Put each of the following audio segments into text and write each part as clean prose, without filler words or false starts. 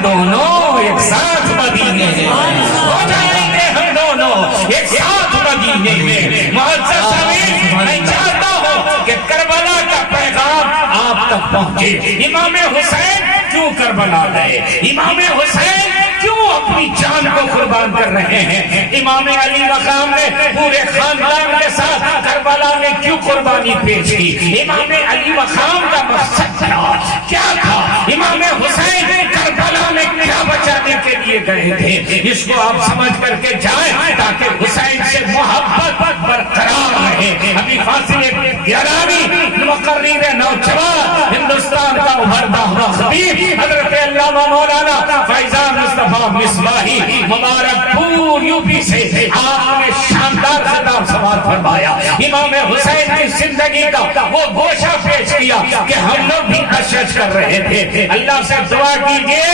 ہم دونوں ایک ساتھ مدینے میں، ہو جائیں گے ہم دونوں ایک ساتھ مدینے میں۔ معزز سامعین، میں چاہتا ہوں کہ کربلا کا پیغام آپ تک پہنچے۔ امام حسین کیوں کربلا گئے؟ امام حسین کیوں اپنی جان کو قربان کر رہے ہیں؟ امام علی مقام نے پورے خاندان کے ساتھ کربلا میں کیوں قربانی پیش کی؟ امام علی مقام کا مقصد کیا تھا؟ امام حسین کربلا میں کیا بچانے کے لیے گئے تھے؟ اس کو آپ سمجھ کر کے جائیں تاکہ حسین سے محبت برقرار رہے۔ ابھی فاصلے گرامی مقرر نوجوان ہندوستان کا ابھرتا ہوا خطیب حضرت علامہ مولانا فیضان مصطفیٰ مصباحی مبارک پور یوپی سے آپ نے شاندار خطاب سماعت فرمایا۔ امام حسین کی زندگی کا وہ گوشہ پیش کیا کہ ہم لوگ بھی اشش کر رہے تھے۔ اللہ سے دعا کیجئے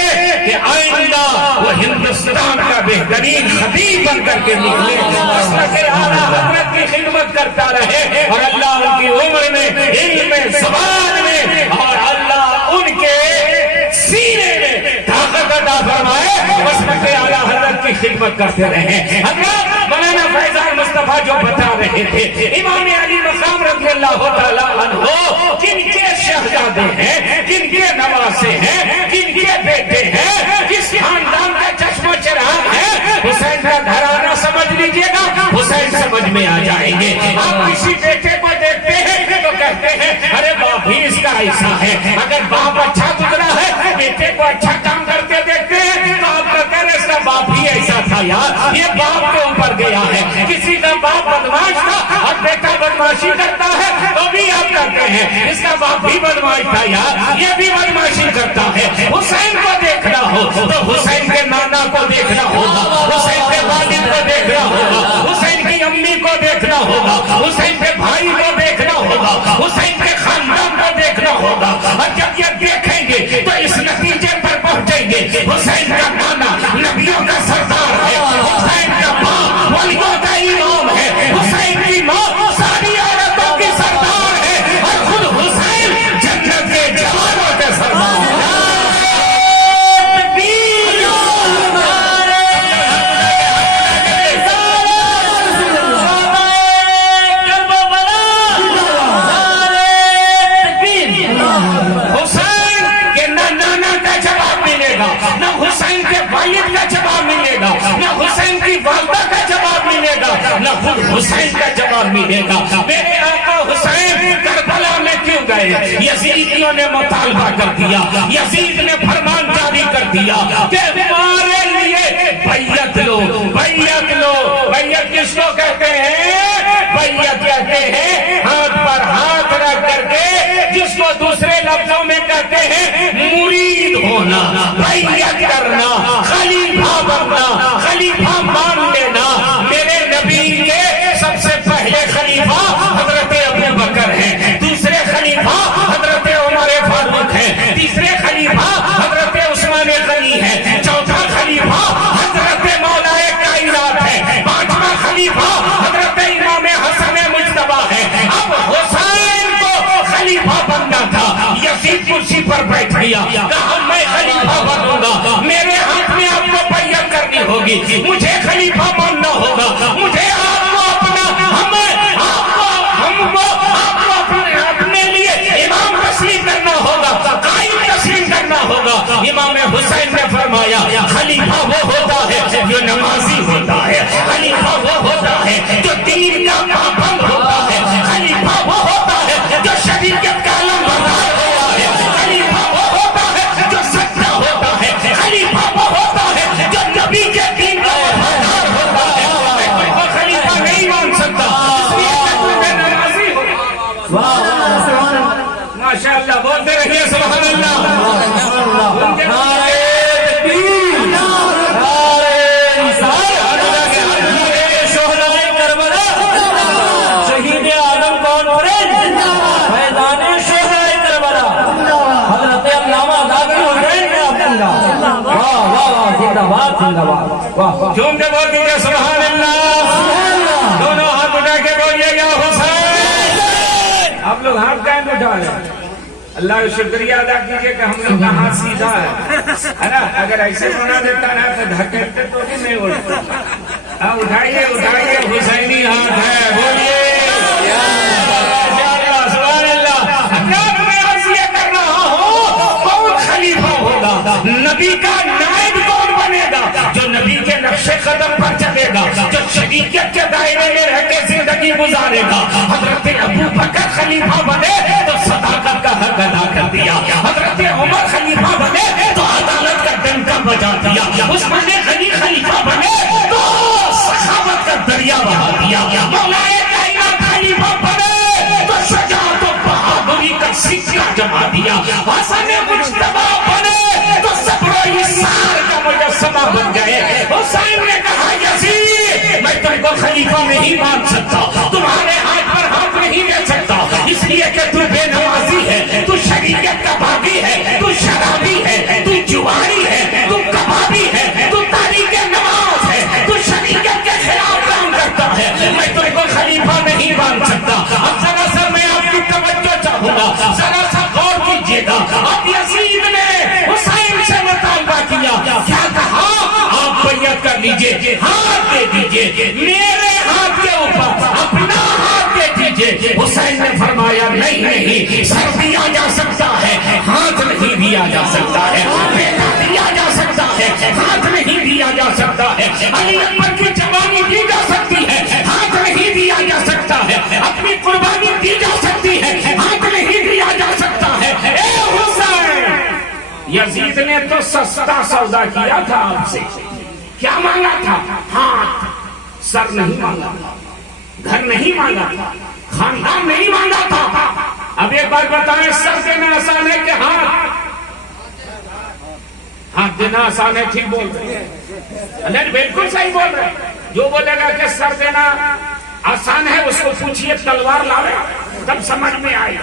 کہ آئندہ وہ ہندوستان کا بہترین خطیب بن کر کے نکلے، حضرت کی خدمت کرتا رہے، اور اللہ ان کی عمر میں، علم میں، زبان میں، اور اللہ ان کے سینے میں طاقت عطا فرمائے، مسلک اعلیٰ حضرت کی خدمت کرتے رہے۔ حضرت مولانا فیضان مصطفیٰ جو بتا رہے تھے، امام علی مقام رضی اللہ تعالیٰ عنہ کن کے شہزادے ہیں، کن کے نواسے ہیں، کن کے بیٹے ہیں، کس خاندان کا چشم و چراغ ہے، حسین کا گھرانہ سمجھ لیجئے گا، حسین سمجھ میں آ جائیں گے۔ آپ کسی بیٹے کو دیکھتے ہیں تو کہتے ہیں ارے باپ ہی اس کا ایسا ہے، اگر باپ اچھا گزرا ہے، بیٹے کو اچھا کام کرتے دیکھتے ہیں تو آپ کہتے ہیں اس کا باپ ہی ایسا تھا یار، یہ باپ کے اوپر گیا ہے۔ کسی کا باپ بدماش تھا اور بیٹا بدماشی کرتا ہے تو بھی آپ کہتے ہیں اس کا باپ بھی بدماش تھا یار، یہ بھی بدماشی کرتا ہے۔ حسین کو دیکھنا ہو تو حسین کے نانا کو دیکھنا ہوگا، حسین کے والد کو دیکھنا ہوگا، حسین کی امی کو دیکھنا ہوگا، حسین کے بھائی کو دیکھنا ہوگا، حسین کے خاندان کو دیکھنا ہوگا، اور جب یہ دیکھیں گے تو اس نتیجے پر پہنچیں گے حسین کا نانا نبیوں کا سردار ہے، حسین کا باپ ولیوں کا امام ہے، حسین کی ماں ساری عورتوں کی سردار ہے، اور خود حسین جنت کے جوانوں کے سردار ہے۔ حسین کا جواب ملے گا۔ میرے آقا حسین کربلا میں کیوں گئے؟ یزیدیوں نے مطالبہ کر دیا، یزید نے فرمان جاری کر دیا کہ ہمارے لیے بیعت لو، بیعت لو۔ بیعت کس کو کہتے ہیں؟ بیعت کہتے ہیں ہاتھ پر ہاتھ رکھ کر کے جس کو دوسرے لفظوں میں کہتے ہیں مرید ہونا، بیعت کرنا، خلیفہ بننا، خلیفہ مان لینا۔ میرے نبی کے سب سے پہلے خلیفہ حضرت ابو بکر ہیں، دوسرے خلیفہ حضرت عمر فاروق ہیں، تیسرے خلیفہ حضرت عثمان غنی ہیں، چوتھا خلیفہ حضرت مولا کائنات ہے، پانچواں خلیفہ حضرت امام حسن مجتبیٰ ہے۔ اب حسین کو خلیفہ بننا تھا، یزید کرسی پر بیٹھ گیا، کہا میں خلیفہ بنوں گا، میرے ہاتھ میں آپ کو بیعت کرنی ہوگی، مجھے خلیفہ بننا ہوگا، مجھے آپ کو اپنا اپنے لیے امام تسلیم کرنا ہوگا، قائد تسلیم کرنا ہوگا۔ امام حسین نے فرمایا خلیفہ وہ ہوتا ہے جو نمازی ہوتا ہے، خلیفہ وہ ہوتا ہے جو دین کا پابند ہوتا ہے، خلیفہ وہ ہوتا ہے جو شریعت کا علمبردار ہوتا ہے، خلیفہ وہ ہوتا ہے جو سچا ہوتا ہے، خلیفہ وہ ہوتا ہے جو نبی کے دین کا وفادار ہوتا ہے۔ میں کوئی کو خلیفہ نہیں مان سکتا، اس لیے کہ تجھے نمازی ہو۔ ماشاءاللہ بولتے رہیے سبحان اللہ۔ شہید آدم کانفرنس میدان شہدائے کربلا حضرت علامہ ذاکر حسین عبداللہ، واہ واہ واہ، زندہ باد زندہ باد، واہ جھوم کے بول دیجیے سبحان اللہ، دونوں ہاتھ اٹھا کے بولیے یا حسین۔ آپ لوگ ہاتھ قائم اٹھا لیں، اللہ کا شکریہ ادا کیجئے کہ ہم لوگ کا ہاتھ سیدھا ہے نا. اگر ایسے بنا دیتا نا تو دھکیلتے تو بھی نہیں اٹھتا. اٹھائیے اٹھائیے حسینی ہاتھ ہے, بولیے نبی کا نائب کون بنے گا؟ جو نبی کے نقش قدم پر چلے گا, جو شریعت کے دائرے میں رہ کے زندگی گزارے گا. حضرت ابو بکر خلیفہ بنے تو صداقت کا حق ادا کر دیا. حضرت عمر خلیفہ بنے تو عدالت کا ڈنکا بجا دیا. عثمان غنی خلیفہ بنے تو سخاوت کا دریا بہا دیا. مولا کائنات خلیفہ بنے تو شجاعت و بہادری کا سکہ جما دیا. حسن مجتبی بنے تو صبر و ایثار کا مجسمہ بن گئے. حسین نے کہا یزید میں تم کو خلیفہ نہیں مان سکتا, تمہارے ہاتھ پر ہاتھ نہیں دے سکتا, اس لیے کہ تو بے نمازی ہے, تو شریعت کا باغی ہے, تو شرابی ہے, تو جواری ہے, تو کبابی ہے, تو تاریخ نماز ہے, تو شریعت کے خلاف کام کرتا ہے. میں تم کو خلیفہ نہیں مان سکتا. اب ذرا سا میں آپ کی توجہ چاہوں گا, ذرا سا غور کیجیے گا. اب یزید نے حسین سے مطالبہ کیا, کیا کہا؟ آپ بیعت کر لیجئے, ہاتھ دے دیجئے, میرے ہاتھ کے اوپر اپنا ہاتھ دے دیجئے. حسین نے فرمایا نہیں نہیں, سر دیا جا سکتا ہے, ہاتھ نہیں دیا جا سکتا ہے. بیٹا دیا جا سکتا ہے, ہاتھ نہیں دیا جا سکتا ہے. علی اکبر کی جوانی دی جا سکتی ہے, ہاتھ نہیں دیا جا سکتا ہے. اپنی قربانی دی جا سکتی ہے, ہاتھ نہیں دیا جا سکتا ہے. اے حسین, یزید نے تو سستا سودا کیا تھا آپ سے. کیا مانگا تھا؟ ہاتھ. سر نہیں مانگا تھا, گھر نہیں مانگا تھا, خاندان نہیں مانگا تھا. اب ایک بات بتائیں, سر دینا آسان ہے کہ ہاتھ دینا آسان ہے؟ ٹھیک بول رہے ہیں, نہیں بالکل صحیح بول رہے ہیں. جو بولے گا کہ سر دینا آسان ہے اس کو پوچھئے تلوار لاوے تب سمجھ میں آئے.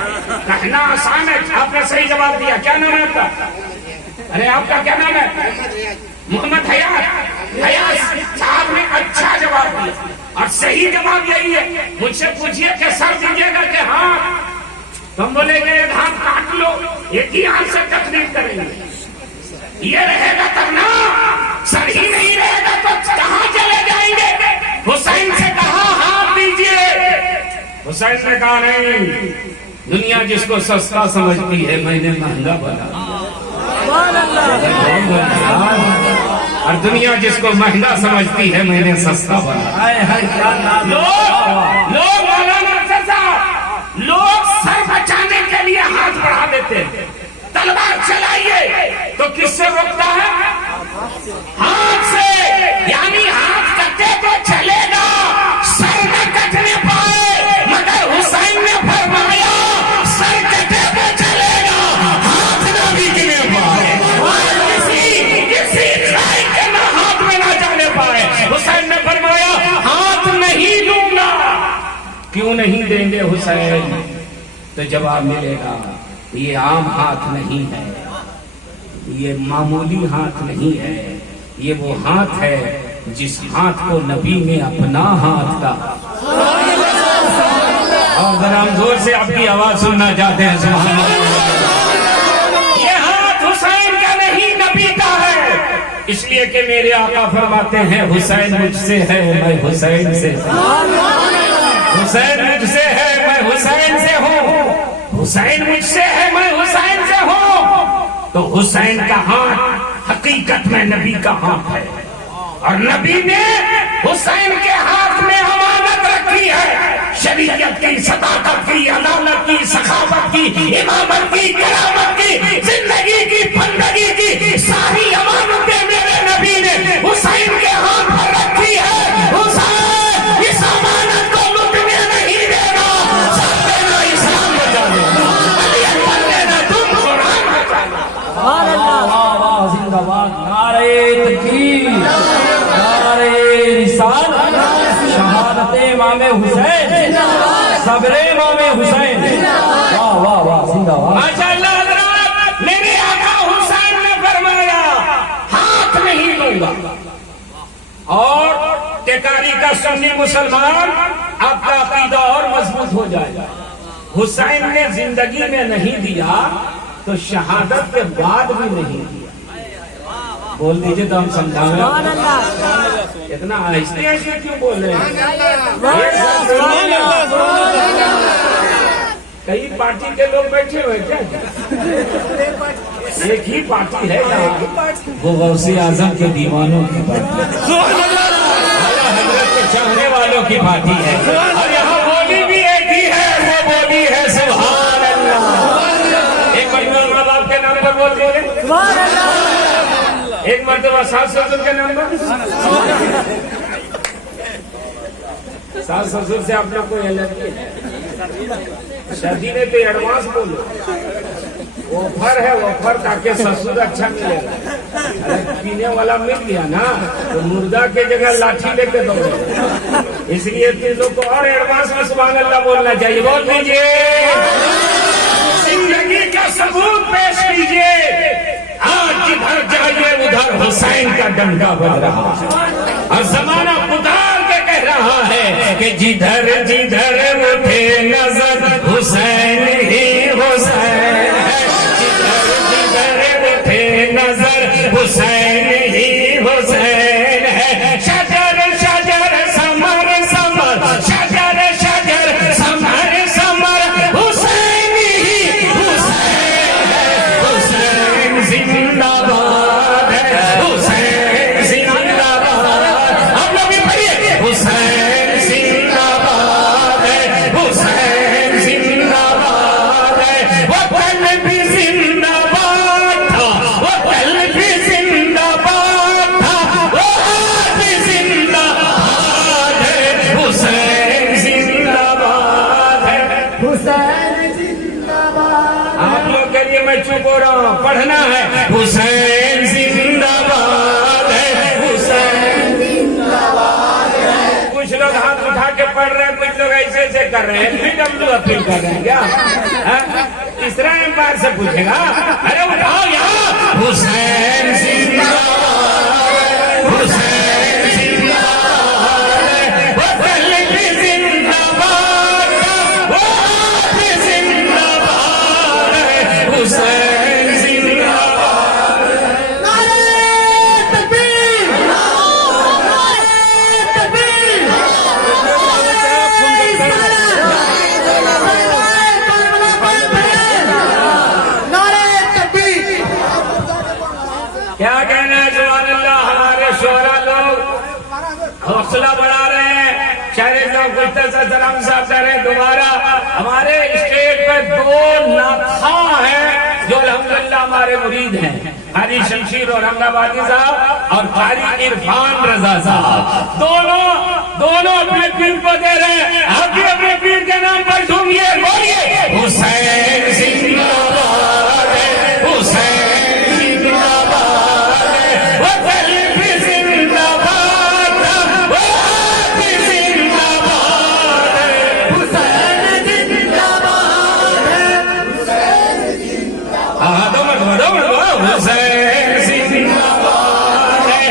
کہنا آسان ہے, آپ نے صحیح جواب دیا. کیا نام ہے آپ کا؟ ارے آپ کا کیا نام ہے؟ محمد حیات. حیات صاحب نے اچھا جواب دیا اور صحیح جواب یہی ہے. مجھ سے پوچھئے کہ سر دیجئے گا کہ ہاں, تم بولے گے ایک ہاتھ کاٹ لو, ایک ہی ہاتھ سے تقریر کریں گے. یہ رہے گا تب نا, سر ہی نہیں رہے گا تو کہاں چلے جائیں گے؟ حسین سے کہا ہاتھ دیجئے. حسین نے کہا نہیں, دنیا جس کو سستا سمجھتی ہے میں نے مہنگا بنا, اور دنیا جس کو مہنگا سمجھتی ہے میں نے سستا بنا. لوگ مولانا صاحب, لوگ سر بچانے کے لیے ہاتھ بڑھا دیتے ہیں. تلوار چلائیے تو کس سے روکتا ہے؟ ہاتھ سے. یعنی ہاتھ کٹے تو چلے گا, سر نہ کٹنے پائے. مگر حسین نے فرمایا سر کٹے تو چلے گا, ہاتھ نہ بھیگنے پائے, کسی خائی کے نہ ہاتھ میں نہ جانے پائے. حسین نے فرمایا ہاتھ نہیں دوں گا. کیوں نہیں دیں گے حسین؟ تو جواب ملے گا یہ عام ہاتھ نہیں ہے, یہ معمولی ہاتھ نہیں ہے, یہ وہ ہاتھ ہے جس ہاتھ کو نبی نے اپنا ہاتھ کہا. اور ذرا ہم زور سے آپ کی آواز سننا چاہتے ہیں. سبحان اللہ. یہ ہاتھ حسین کا نہیں نبی کا ہے, اس لیے کہ میرے آقا فرماتے ہیں حسین مجھ سے ہے میں حسین سے, حسین مجھ سے ہے میں حسین سے ہوں, حسین مجھ سے ہے میں حسین سے ہوں. تو حسین کا ہاتھ حقیقت میں نبی کا ہاتھ ہے, اور نبی نے حسین کے ہاتھ میں امانت رکھی ہے. شریعت کی, صداقت کی, عدالت کی, سخاوت کی, امامت کی, کرامت کی, زندگی کی, بندگی کی ساری امانتیں میرے نبی نے حسین کے ہاتھ پر رکھی ہے. حسین اس امانت کو لٹنے نہیں دے گا, سب دینا اسلام بچا دے گا, علی اکبر دینا تم قرآن بچا دے گا. سبحان اللہ, زندہ باد, نعرہ تکبیر, نعرہ رسالت, شہادت امام حسین, صبر امام حسین. واہ واہ واہ, زندہ باد. ماشاءاللہ حضرات, میرے آقا حسین نے فرمایا ہاتھ نہیں دوں گا. اور ٹیکاری کا سنی مسلمان آپ کا عقیدہ اور مضبوط ہو جائے گا. حسین نے زندگی میں نہیں دیا, تو شہادت کے بعد بھی نہیں دیا. بول دیجئے تو ہم سمجھائیں. اتنا آہستہ آہستہ کیوں بول رہے ہیں؟ کئی پارٹی کے لوگ بیٹھے ہوئے کیا؟ ایک ہی پارٹی ہے وہ غوث اعظم کے دیوانوں کی پارٹی، حضرت کے چاہنے والوں کی پارٹی ہے. اور یہاں بولی بھی ایک ہی ہے، وہ بولی ہے سبحان اللہ. ایک مرتبہ ماں باپ کے نام پر بول دیجیے سبحان اللہ. ایک مرتبہ ساس سسر کے نام پر. ساس سسر سے اپنا کوئی الرجی ہے؟ شادی نے تو ایڈوانس بولو، وفر ہے وفر تاکہ سسر اچھا ملے گا. پینے والا مل گیا نا تو مردہ کے جگہ لاٹھی لے کے دوڑے. اس لیے چیزوں کو اور ایڈوانس میں سبحان اللہ بولنا چاہیے. بول دیجیے زندگی کا ثبوت پیش کیجیے. آج جدھر جائیے ادھر حسین کا ڈنڈا بج رہا ہے اور زمانہ پکار کے کہہ رہا ہے کہ جدھر جدھر اٹھے نظر حسین ہی حسین ہے. جدھر جدھر اٹھے نظر حسین ہی حسین ہے. شجر شجر سمر سمر شجر شجر سمر سمر حسین ہی حسین ہے. حسین زندہ باد ہے. حسین زندہ باد. ہم لوگ بھی پڑھیے حسین زندہ باد ہے. حسین زندہ باد ہے. وہ پل بھی زندہ باد تھا، وہ پل بھی زندہ باد تھا، وہ آج بھی زندہ باد ہے. حسین زندہ باد ہے. حسین زندہ باد. آپ لوگ کے لیے میں چپ ہو رہا ہوں، پڑھنا ہے حسین زندہ باد ہے. حسین زندہ باد ہے. کچھ لوگ ہاتھ اٹھا کے پڑھ رہے ہیں، کچھ لوگ ایسے ایسے کر رہے ہیں. PW اپیل کر رہے ہیں کیا؟ تیسرا امپائر سے پوچھے گا ارے اٹھاؤ یہاں حسین زندہ باد ہے. حسین زندہ باد ہے. وہ پہلے بھی زندہ باد تھا، وہ آج بھی زندہ باد ہے. حسین زندہ باد ہے. نعرہ تکبیر. نعرہ تکبیر. نعرہ تکبیر. کیا کہنا ہے سبحان اللہ. ہمارے شعراء لوگ حوصلہ بڑھا رہے ہیں. شاعر صاحب گلشن سلام صاحب کہہ رہے ہیں دوبارہ ہمارے اسٹیج پہ 2 ناخواں ہیں جو الحمدللہ ہمارے مرید ہیں. حاجی شمشیر اورنگ آبادی صاحب اور قاری عرفان رضا صاحب. دونوں اپنے پیر کو دے رہے ہیں. آپ بھی اپنے پیر کے نام پر جھومیے، بولیے حسین زندہ باد ہے. حسین زندہ باد ہے. وہ پہلے بھی زندہ باد تھا، وہ آج بھی زندہ باد ہے. حسین زندہ باد ہے. دو مرتبہ حسین زندہ باد ہے.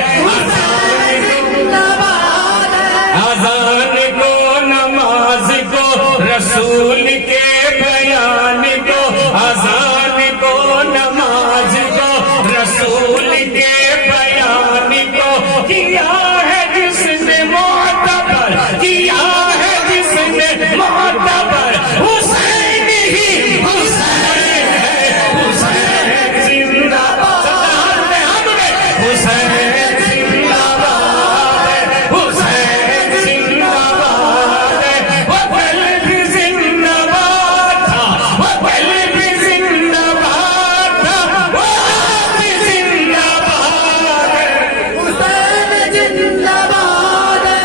زندہ باد ہے. اذان کو نماز کو رسول کے بیان کو. اذان کو نماز کو رسول کے بیان کو کیا ہے جس نے معتبر، کیا ہے جس نے معتبر. حسین ہی حسین ہے. حسین زندہ باد. حسین زندہ باد ہے. حسین زندہ باد ہے. وہ پہلے بھی زندہ باد تھا، وہ پہلے بھی زندہ باد تھا، وہ آج بھی زندہ باد ہے. حسین زندہ باد ہے.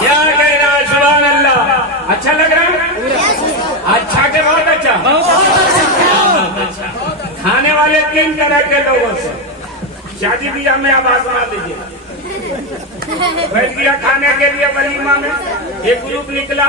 کیا کہنا ہے سبحان اللہ. اچھا لگ رہا ہے؟ اچھا کے بہت اچھا. کھانے والے 3 طرح کے لوگوں سے شادی بیاہ میں آپ آزما لیجیے. بیٹھ گیا کھانے کے لیے ولیمہ میں. ایک گروپ نکلا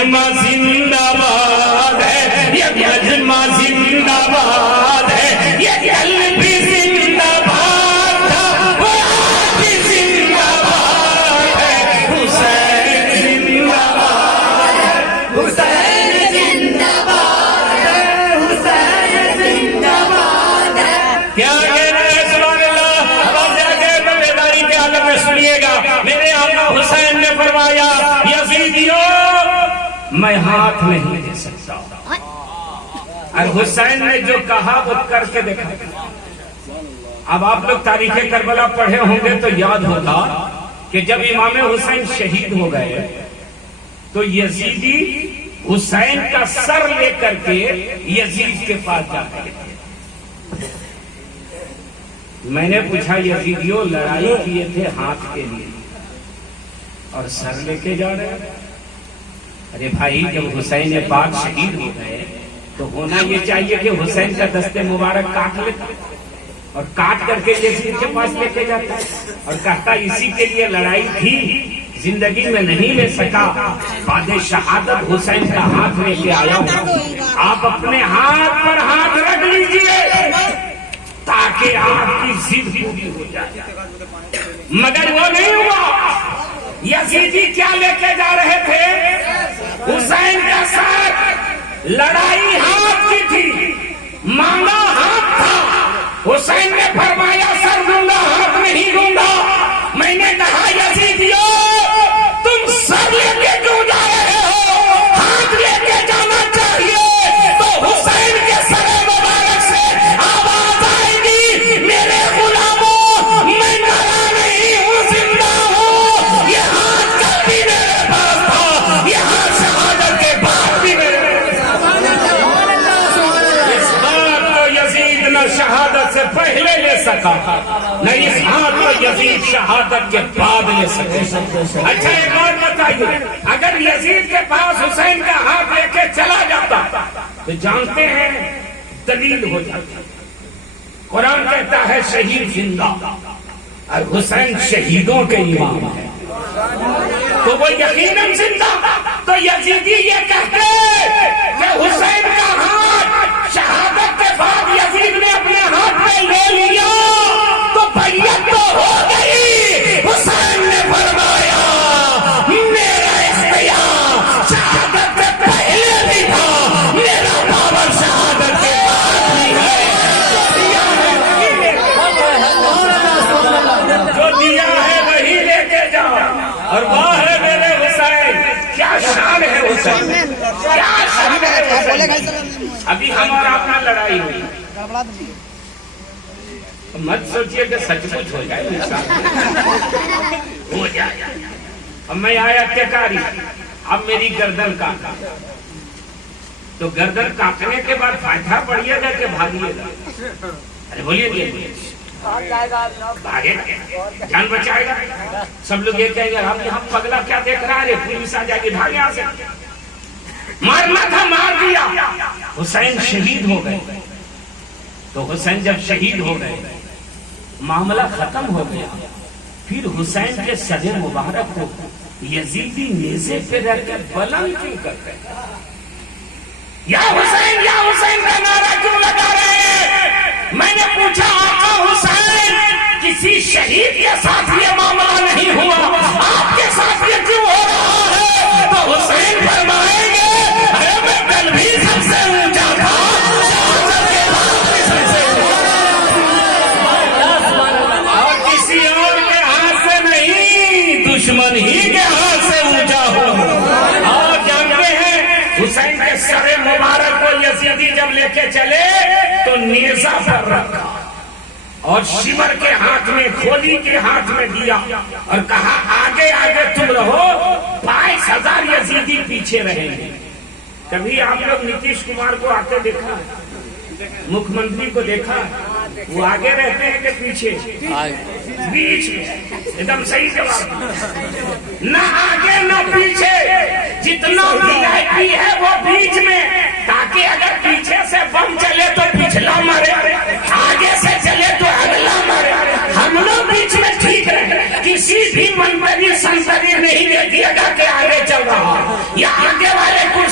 مجمع زندہ باد ہے، یہ مجمع زندہ باد ہے، یہ کل بھی زندہ باد تھا، وہ آج بھی زندہ باد ہے، حسین زندہ باد ہے، حسین زندہ باد ہے، حسین زندہ باد ہے۔ کیا کہنا ہے سبحان اللہ؟ اب آپ جا کے بیداری کے عالم میں سنیے گا، میرے آقا حسین نے فرمایا یزیدیوں میں ہاتھ نہیں دے سکتا، اور حسین نے جو کہا وہ کر کے دیکھا۔ اب آپ لوگ تاریخ کربلا پڑھے ہوں گے تو یاد ہوگا کہ جب امام حسین شہید ہو گئے تو یزیدی حسین کا سر لے کر کے یزید کے پاس جا رہے تھے۔ میں نے پوچھا یزیدیوں لڑائی کیے تھے ہاتھ کے لیے اور سر لے کے جا رہے ہیں؟ ارے بھائی جب حسین پاک شہید ہو گئے تو ہونا یہ چاہیے کہ حسین کا دست مبارک کاٹ لیتا اور کاٹ کر کے یزید کے پاس لے کے جاتا اور کہتا اسی کے لیے لڑائی تھی، زندگی میں نہیں لے سکا، بعد شہادت حسین کا ہاتھ لے کے آیا ہوں، آپ اپنے ہاتھ پر ہاتھ رکھ لیجئے تاکہ آپ کی ضد پوری ہو جائے۔ مگر وہ نہیں ہوا۔ یزیدی کیا لے کے جا رہے تھے؟ حسین کا ساتھ، لڑائی ہاتھ کی تھی، مانگا ہاتھ تھا، حسین نے فرمایا سر دوں گا ہاتھ نہیں دوں گا۔ میں نے کہا یزیدیوں تم سر لے کے کیوں جا رہے ہو؟ ہاتھ لے کے جانا چاہیے تو حسین کے سر مبارک سے آواز آئے گی میرے غلاموں میں مرا نہیں ہوں، زندہ ہوں، یہ ہاتھ کل بھی میرے پاس تھا، یہ ہاتھ شہادت کے بعد بھی میرے اس بات کو یزید نہ شہادت سے پہلے لے سکا نہ اس ہاتھ کو یزید شہادت کے بعد لے سکے۔ اچھا ایک بات بتائیے، اگر یزید کے پاس حسین کا ہاتھ لے کے چلا جاتا تو جانتے ہیں دلیل ہو جاتی۔ قرآن کہتا ہے شہید زندہ اور حسین شہیدوں کے امام ہے، تو وہ یقیناً زندہ۔ تو یزیدی یہ کہتے کہ حسین کا ہاتھ شہادت کے بعد یزید نے اپنے ہاتھ میں لے لیا تو بیعت تو ہو گئی۔ حسین نے فرمایا میرا اختیار شہادت سے پہلے بھی تھا، میرا پاور شہادت کے بعد بھی ہے۔ جو دیا ہے وہی لے کے جاؤ، اور واہ ہے میرے حسین، کیا شان ہے حسین، کیا شان ہے حسین۔ ابھی ہمارا اپنا لڑائی ہوئی، مت سوچئے کہ سچ مچ ہو جائے، ہو جائے۔ اب میں آیا اتکاری، اب میری گردن کاٹا، تو گردن کاٹنے کے بعد فائدہ پڑیے گا کہ بھاگیے گا؟ ارے بولیے بھاگے گا، جان بچائے گا؟ سب لوگ یہ کہیں گے ہم یہاں پگلا کیا دیکھ رہا ہے، پولیس آ جائے گی، بھاگے یہاں سے۔ مارنا تھا مار دیا۔ حسین شہید ہو گئے، تو حسین جب شہید ہو گئے معاملہ ختم ہو گیا۔ پھر حسین کے سر مبارک کو یزیدی نیزے پہ رہ کر بلند کیوں کرتے ہیں؟ یا حسین کا نعرہ کیوں لگا رہے ہیں؟ میں نے پوچھا آقا حسین کسی شہید کے ساتھ یہ معاملہ نہیں ہوا، آپ کے ساتھ یہ کیوں ہو رہا ہے؟ تو حسین فرمائیں گے ارے میں کل بھی سب سے اونچا تھا، شہادت کے بعد بھی سب سے اونچا، اور کسی اور کے ہاتھ سے نہیں، دشمن ہی کے ہاتھ سے اونچا ہوں۔ آپ جانتے ہیں حسین کے سر مبارک کو یزیدی جب لے کے چلے تو نیزہ پر رکھا اور شمر کے ہاتھ میں، کھولی کے ہاتھ میں دیا اور کہا آگے آگے تم رہو، 22,000 یزیدی پیچھے رہیں گے۔ کبھی آپ لوگ نیتیش کمار کو آتے دیکھا، مکھ منتری کو دیکھا، وہ آگے رہتے ہیں کہ پیچھے؟ بیچ میں، ایک دم صحیح جواب، نہ آگے نہ پیچھے، جتنا VIP ہے وہ بیچ میں، تاکہ اگر پیچھے سے بم چلے تو پچھلا مارے، آگے سے چلے تو اگلا مارے، ہم لوگ بیچ میں ٹھیک رہے، کسی بھی منتری سنتری نہیں دیکھیے گا کہ آگے چل رہا، یا آگے والے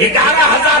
11,000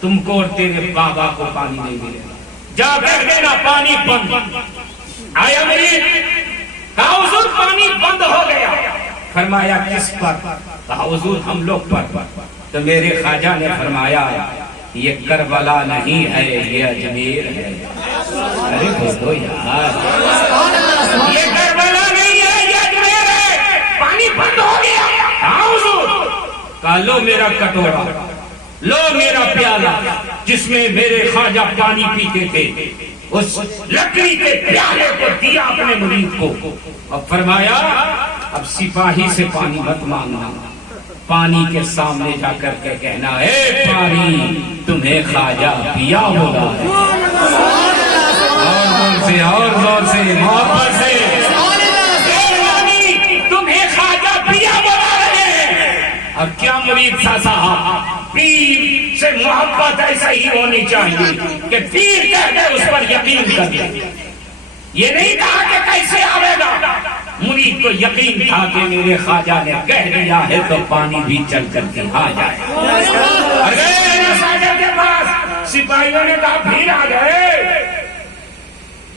تم کو اور تیرے بابا کو پانی نہیں ملے گا، جا کر دینا پانی بند۔ آیا مرید، کہا حضور پانی بند ہو گیا۔ فرمایا کس پر؟ کہا حضور ہم لوگ پر۔ تو میرے خواجہ نے فرمایا یہ کربلا نہیں ہے، یہ اجمیر ہے۔ ارے بولو یار، یہ کربلا نہیں ہے، یہ اجمیر ہے، پانی بند ہو گیا۔ ہاں حضور۔ کہا لو میرا کٹورا، لو میرا پیالہ جس میں میرے خواجہ پانی پیتے تھے، اس لکڑی کے پیالے کو دیا اپنے مرید کو۔ اب فرمایا اب سپاہی سے پانی مت مانگنا، پانی کے سامنے جا کر کے کہنا اے پانی تمہیں خواجہ پیا ہوگا۔ اور زور سے محبت سے، اے پانی تمہیں خواجہ پیا بولا رہے ہیں۔ اب کیا مرید تھا صاحب، پیر سے محبت ایسا ہی ہونی چاہیے کہ پیر کہہ دے اس پر یقین کر دے۔ یہ نہیں کہا کہ کیسے آئے گا، مرید کو یقین تھا کہ میرے خواجہ نے کہہ دیا ہے تو پانی بھی چل کر کے آ جائے۔ ارے ساگر کے پاس سپاہیوں نے کہا پھر آ گئے۔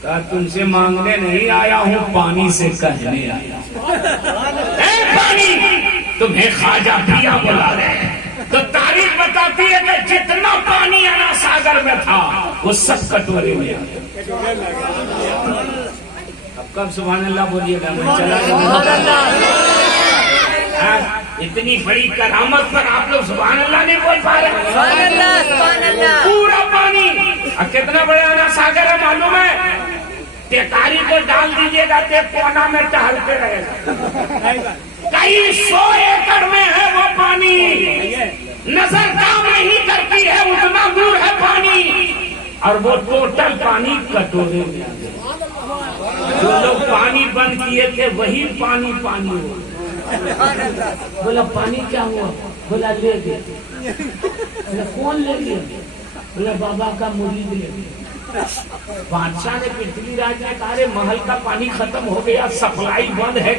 کہا تم سے مانگنے نہیں آیا ہوں، پانی سے کہنے آیا۔ اے پانی تمہیں خواجہ پیا بلا رہے ہیں۔ تو تاریخ بتاتی ہے کہ جتنا پانی انا ساگر میں تھا وہ سب کٹورے میں آیا۔ اب کب سبحان اللہ بولیے گا، میں چلا جاؤں۔ اتنی بڑی کرامت پر آپ لوگ سبحان اللہ نہیں بول پا رہے۔ پورا پانی، اب کتنا بڑا انا ساگر ہے معلوم ہے؟ ٹیکاری کو ڈال دیجیے گا تو کونا میں ٹہلتے رہے گا۔ کئی 100 ایکڑ میں ہے وہ پانی، نظر کام نہیں کرتی ہے، اتنا دور ہے پانی، اور وہ ٹوٹل پانی کٹورے میں آ گیا۔ جو لوگ پانی بند کیے تھے وہی پانی پانی ہوا۔ بولا پانی کیا ہوا؟ بولا لے گیا۔ بولا کون لے گیا؟ بولا بابا کا مرید لے گیا۔ بادشاہ نے پرتھوی راج نے کہا محل کا پانی ختم ہو گیا، سپلائی بند ہے،